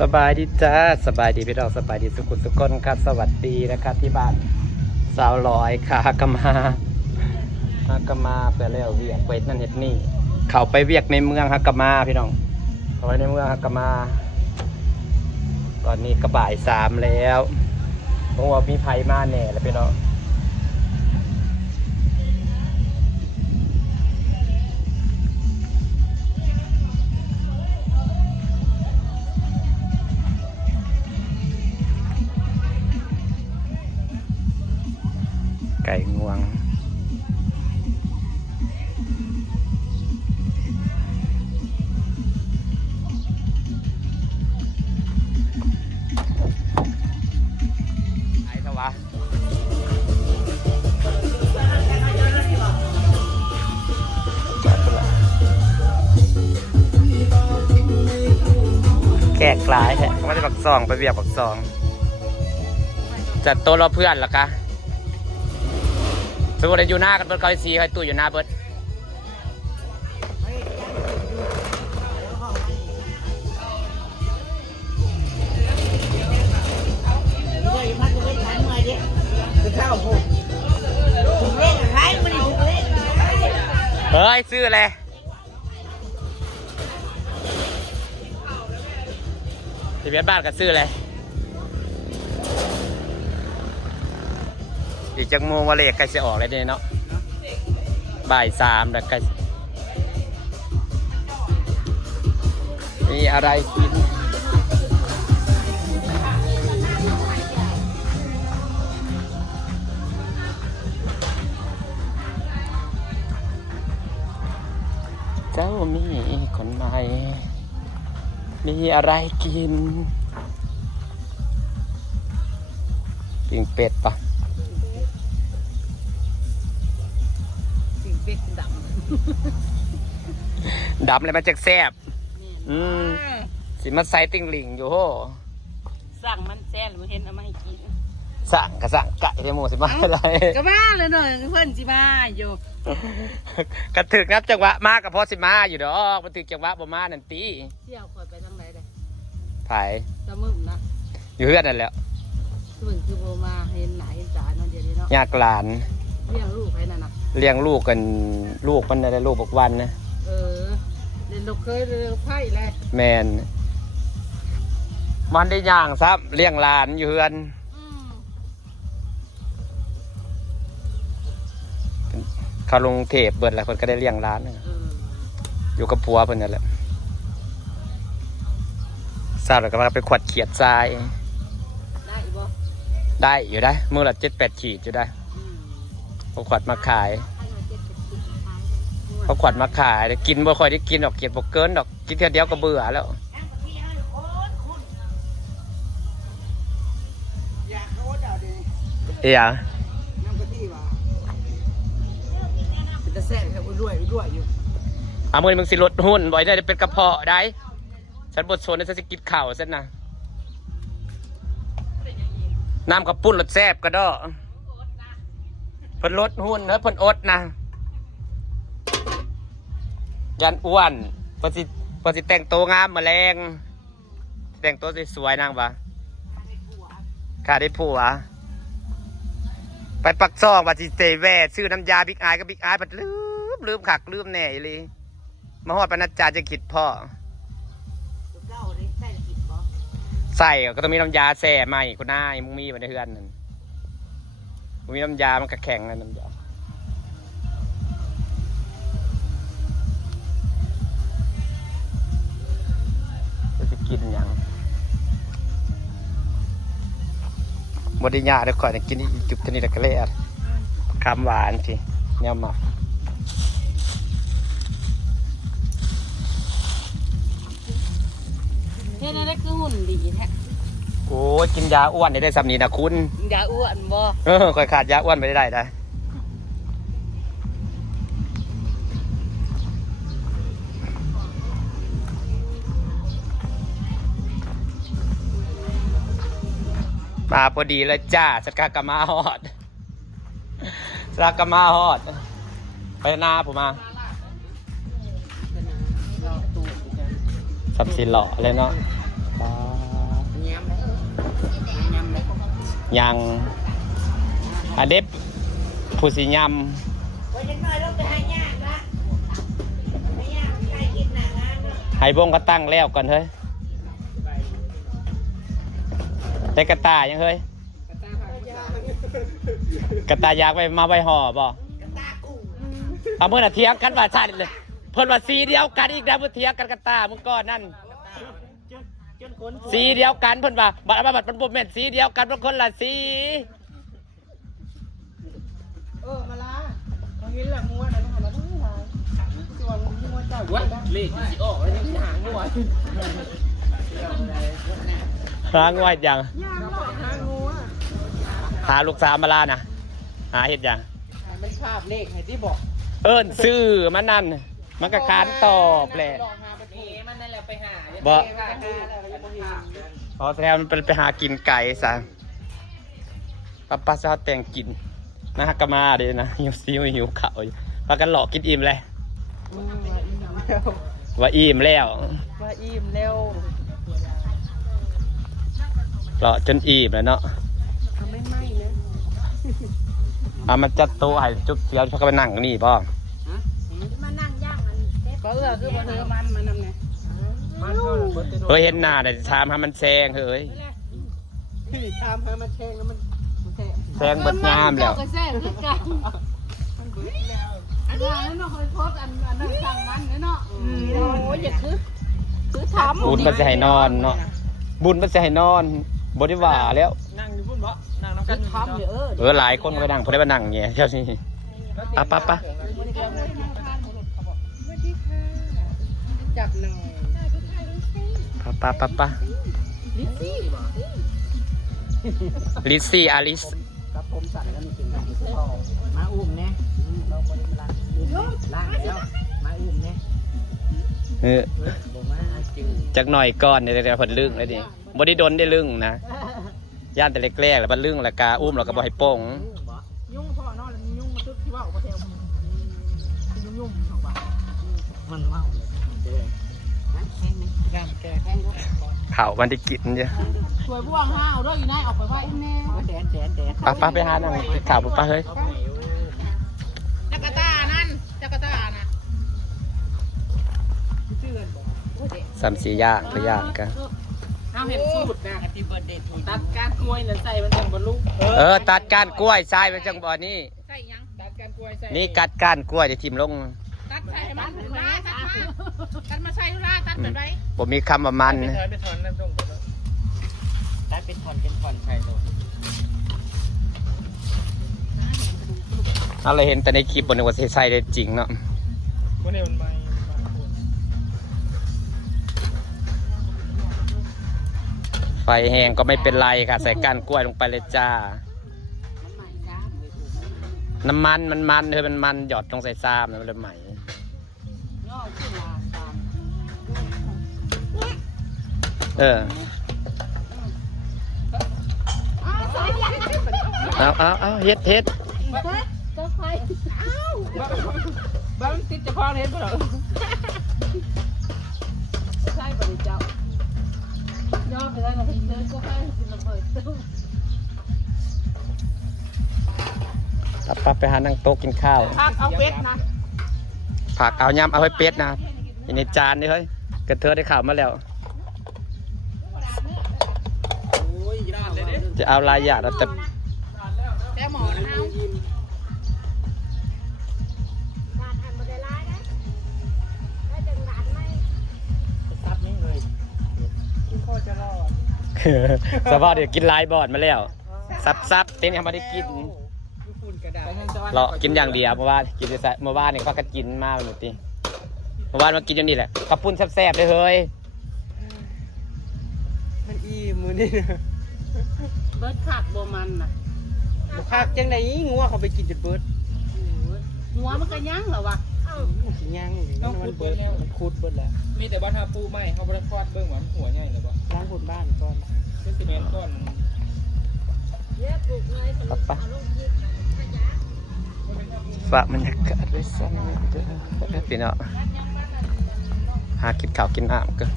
สบายดีจ้าสบายดีพี่น้องสบายดีสุขุสุขคนครับสวัสดีนะครับที่บ้านสาวลอยค่ะกมาเพื่อเลี้ยวเวียกเวทนั่นเห็ดนี่เขาไปเวียกในเมืองฮักกมาพี่น้องเขาไปในเมืองฮักกมาตอนนี้ก็บ่าย3แล้วเพราะว่ามีไผมาแน่แล้วพี่น้องไก่งวงไอ้เถอะวะแขกหลายแท้ไม่ได้ปักซองไปเบียบปักซองจัดโต๊ะรอเพื่อนเหรอคะสมมติอยู่หน้ากันเบิร์ดเขาซีเขาตู้อยู่หน้าเบิร์ดเฮ้ยซื้ออะไรที่เบียดบ้านก็ซื้ออะไรอีกจังโมงว่าเลขใกล้จะออกแล้วเนี่ยเนาะบ่าย3แล้วใกล้มีอะไรกินเจ้ามีคนใหม่มีอะไรกินปิ้งเป็ดปะเป็ดดำเลยมันจะแซ่บสิมาใส่ติ่งหลิงอยู่โหสั่งมันแซ่บหรือเห็นเอามาให้กินสั่งกะสั่งไก่เดโมสิมาอะไรก็มาเลยหน่อยเพื่อนสิมาอยู่กระถึกนับจังหวะมากกับพ่อสิมาอยู่ดอกมาถึกจังหวะบ่มานั่นตีเที่ยวคอยไปทางไหนเลยไผ่ตะมึมนะอยู่เพื่อนนั่นแหละมึงคือโบมาเห็นไหนเห็นจ่าเนาะเดี๋ยวนี้เนาะยากหลานเลี้ยงลูกให้นั่นน่ะเลี้ยงลูกกันลูกมันอะไรลูกบกวันนะเรียนลูกเคยเรียนไพ่เลยแมนมันได้ย่างซับเลี้ยงหลานอยู่เพื่อนเขาลงเทปเบิดแล้วคนก็ได้เลี้ยงร้านอยู่กับผัวเพิ่นนั่นแหละทราบแล้วก็มาไปขวัดเขียดทรายได้บ่ได้อยู่ได้มือละ7-8 ขีดอยู่ได้เขาขวัดมาขายเขาขวัดมาขายกินบ่ค่อยได้กินดอกเขียดบ่เกินดอกกินแค่เดียวก็เบื่อแล้วเอียจะแซ่บครับด้วยอยู่มึงสิลดหุ้นบ่อยได้เป็นกระเพาะได้ฉันบดโซนในฉันจะกินข่าวเส้นนะน้ำกระปุ้นรสแซ่บกระดอเพิ่นลดหุ้นเนอะเพิ่นอดนะยันอ้วนเพิ่นสิแต่งตัวงามแมลงแต่งตัวสวยๆนางปะข้าได้ผัวไปปักซองว่าสิเตแวดซื้อน้ำยาบิ๊กไอกับบิ๊กไอปัดลืมขักลืมแหน่เลยมาฮอดปนัดจาจะคิดพ่อใส่ก็ต้องมีน้ำยาแส่ใหม่กูน่ามึงมีมาในเฮือนนั่นมึงมีน้ำยามันกระแข็งเลยน้ำยาจะกินยังบไดยาเดี๋ยวก่อนจะกินอีกจุดนี้แต่ก็เละคำหวานทีเนี่ยหมักเฮ้ยนั่นคือหุ่นดีแท้โอ้กินยาอ้วนได้สำนีนะคุณยาอ้วนบ่คอยขาดยาอ้วนไปได้นะมาพอดีเลยจ้าสักกะมาฮอดสักกะมาฮอดไปนาผมมา สับสิหล่อเลยเนาะ ยังอเด็บผู้สิยำไห้บงก็ตั้งแล้วก่อนเฮ้ยได้กระตายังเฮ้ยกระตายากไปมาไว้ห่อบ่เอาเมื่อน่ะเทียงกันว่าชาติเลยเพิ่นว่าสีเดียวกันอีกแล้วเพิ่นเทียงกันกระตาเมื่อก่อนนั่นสีเดียวกันเพิ่นว่าบัดมันบ่แม่นสีเดียวกันบางคนละสีมาละเขาเห็นละงัวนั่นน่ะมันหลายส่วนงัวเจ้าวัดเลขสิออกแล้วยังสิหางัวหางไว้ยังหางัว หาลูกสาวมาลานะหาเฮ็ดยังมันภาพเลขให้ที่บอกเอิ้นซื้อมันนั่นมันก็คานตอบแหละมันนั่นแหละไปหาบ่อ๋อแสดงมันเป็นไปหากินไก่ซะป้าซาแต่งกินนะฮักกะมาเด้นะหิวซิวหิวข้าวพากันหลอกกินอิ่มเลยว่าอิ่มแล้วหลอกจนอิ่มแล้วเนาะไม่ไหม้นะมันจัดโต๊ะให้จุ๊บเสียวพากันไปนั่งนี่ป่ะมานั่งย่างมันก็คือมาเธอมันนำไงเฮ้ยเห็นหน้าเนี่ยชามให้มันแซงเฮ้ยชามให้มันแซงแล้วมันแซงเบิดงามแล้วก็แซงคือกันอันนั้นเนาะเคยโพสอันนั้นสั่งมันเนาะโอ้ยอย่าคือทำบุญมันจะให้นอนเนาะบุญมันจะให้นอนบริวารแล้วนั่งอยู่พุ่นเพราะนั่งน้ำกันทำหลายคนไปนั่งพอได้มานั่งเงี้ยเท่านี้ปะจับหน่อยปะลิซซี่อาริสกับผมสั่นแล้วมันกินมาอุ้มเนี่ยเราบริการล่างแล้วมาอุ้มเนี่ยจักหน่อยก้อนเนี่ยแต่ผลลึ่งเลยดิบไดิโดนได้ลึ่งนะย่านแต่เล็กๆแล้วมันลึ่งแล้วกาอุ้มแล้วก็บ่ให้โป่งยุ่งพ่อนอนยุ่งมาตึ๊บที่ว่าอุปเทวยุ่งของว่ามันเมาเลยเด้อแห้งไหมแห้งเผามันได้กินเยอะสวยบ่วงห้าวด้วยอยู่ไหนออกไปไว้แน่แดดป้าไปหาหน่อยข่าวป้าเฮ้ยจักรตานั่นจักรตานะสามสี่ย่างไปย่างกันเอาเห็นสูตรนะตัดก้านกล้วยนั่นใส่มันจังบรรลุตัดก้านกล้วยใส่มันจังบ่อนี่ใส่ยังตัดก้านกล้วยใส่นี่กัดก้านกล้วยจะทิ่มลงตัดใส่ให้มันถึงล่าตัดมาใส่ล่าตัดแบบไหนผมมีคำว่ามันตัดเป็นถอนใช่ตัวอะไรเห็นแต่ในคลิปบนว่าใส่ได้จริงเนาะไฟแห้งก็ไม่เป็นไรค่ะใส่ก้านกล้วยลงไปเลยจ้าน้ำมันมันเธอมันหยอดลงใส่ซ้ำมันเลยใหม่เอาเฮ็ดก็ไฟบ้านติดจะพอเห็นป่ะเหรอใช่ป่ะเจ้าย่อไปได้เราไปเดินก็ไฟสิระเบิดตู้ปั๊บไปหานั่งโต๊ะกินข้าวผักเอาเป็ดนะผักเอายำเอาไว้เป็ดนะในจานนี่เฮ้ยกระเทอได้ข่าวมาแล้วจะเอาลายหยาดแต่หมอนะสภาพเดี๋ยวกินลายบอดมาแล้วซับเต้นยังไม่ได้กินเรากินอย่างเดียวเมื่อวานกินแต่เมื่อวานเนี่ยก็กินมากเลยทีเมื่อวานมากินอย่างนี้แหละขับปุ้นแซ่บๆเลยเฮ้ยมันอีมือนี่เบิร์ดขาดโบมันน่ะขาดจังไหนงัวเขาไปกินจนเบิร์ดงัวมันก็ย่างเหรอวะย่างมันเบิร์ดมันคูดเบิร์ดแหละมีแต่บ้านฮาปูไม่เขาบริคอดเบื้องหวานหัวใหญ่เลยบ่ล้างคนบ้านก่อนเป็นซีเมนต์ก้อนปะฝากบรรยากาศด้วยซ้ำพี่เนาะหากินข้าวกินน้ำกัน